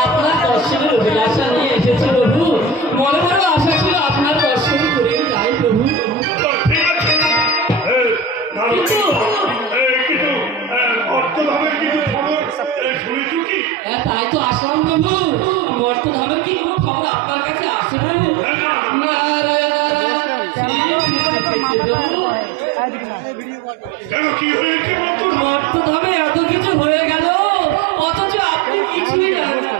আপনার দর্শনের অভিলাষা নিয়ে এসেছি প্রভু। মনে মনে আশা ছিল আপনার দর্শন করে যাই প্রভু। তাই তো আসলাম প্রভু। মর্তধামের কি কোনো খবর আপনার কাছে আসে প্রভু? মর্তধামে এত কিছু হয়ে গেল, অথচ আপনি কিছুই জানেন না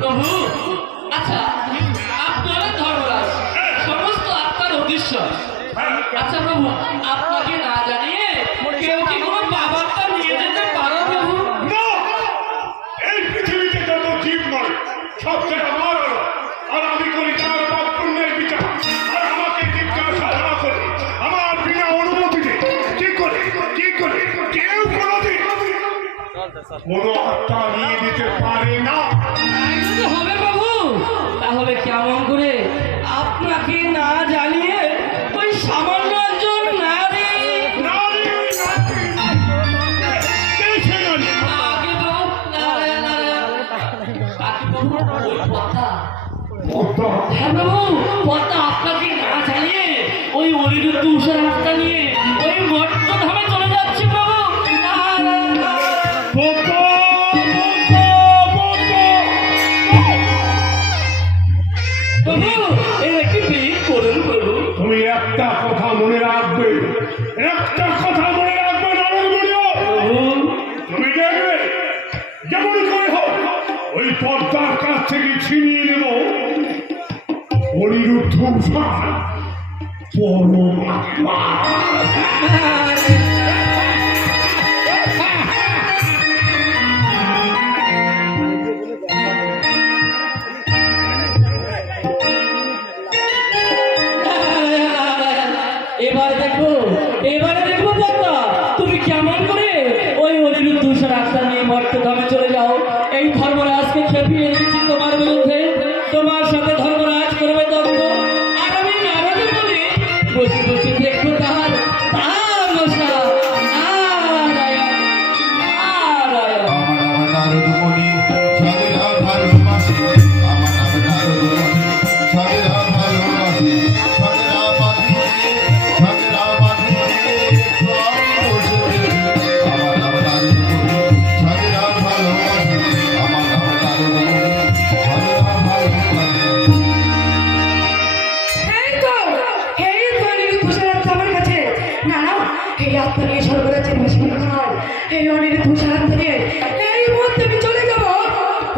প্রভু। আচ্ছা, আপনারা ধর্মরাজ, সমস্ত আত্মার উদ্দেশ্য। আচ্ছা প্রভু, আপনাকে না জানিয়ে কেউ কি কোনো বাবারটা নিয়ে যেতে পারো প্রভু? এই পৃথিবীতে যত জীব নয় সবচেয়ে আমার আর আমি করি তার পাপ পুণ্যের বিচার। আর আমাকে জিজ্ঞাসা না করে আমার বিনা অনুমতিতে কি করে কেউ কোনোদিন কোনো আত্মা নিয়ে দিতে পারে না। তাই যদি হবে প্রভু, তাহলে কেমন করে আপনাকে না জানিয়ে ওই সামান্য একজন নারী আগে প্রভু ওই পদ্মা, হ্যাঁ প্রভু, পদ্মা আপনাকে না জানিয়ে ওই অনিরুদ্ধ উষার রাস্তা নিয়ে ওই মর্তধামে চলে যাচ্ছে প্রভু। প্রভু এর একটি বিয়ে করুন প্রভু। তুমি একটা কথা মনে রাখবে, তুমি দেখবে যেমন করে হোক ওই পদ্মার কাছ থেকে ছিনিয়ে নেব অনিরুদ্ধ উষার পরমাত্মা। এবারে দেখবো পদ্মা তুমি কেমন করে ওই অনিরুদ্ধ উষার রাস্তা নিয়ে মর্তধামে চলে যাও। এই ধর্মরাজকে খেপিয়ে দিয়েছি তোমার বিরুদ্ধে, তোমার সাথে ধর্মরাজ করবে দ্বন্দ্ব। আর আমি নারদে বলি বসে বসে দেখবো তাহার তামাশা। নারায়ণ নারায়ণ।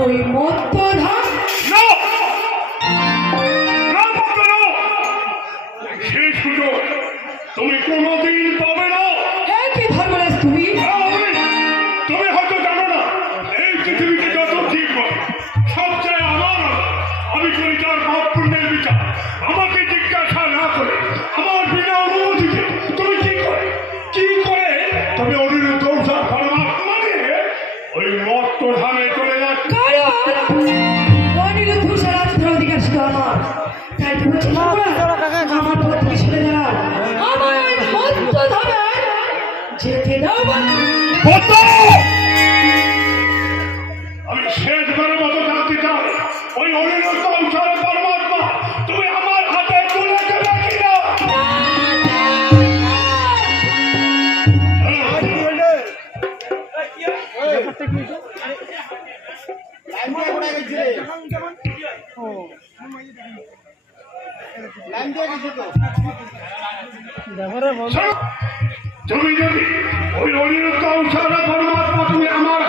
ওই মর্তধাম সেই সুযোগ তুমি কোনোদিন পাবে না। কি ধর্মরাজ তুমি? তুমি হয়তো জানো না এই পৃথিবীতে যত জীব হয় সবচেয়ে আমার আমি করি তার পাপ পুণ্যের বিচার। আমাকে জিজ্ঞাসা না করে আমার বিনা অনুমতিতে তুমি কি করে তুমি অনিরুদ্ধ উষার পরমাত্মা নিয়ে ওই মর্তধামে চলে যাচ্ছ। অনিরুদ্ধ উষার রাস্তার অধিকার শুধু আমার। তাই তুমি আমার পথ থেকে সরে দাঁড়াও, আমার ওই মর্তধামে যেতে দাও। আমি শেষবারের মতো জানতে চাই ওই অনিরুদ্ধ উষার পরমাত্মা তুমি আমার হাতে তুলে দেবে কিনা? তুমি যদি ওই অনিরুদ্ধ উষার পরমাত্মা তুমি আমার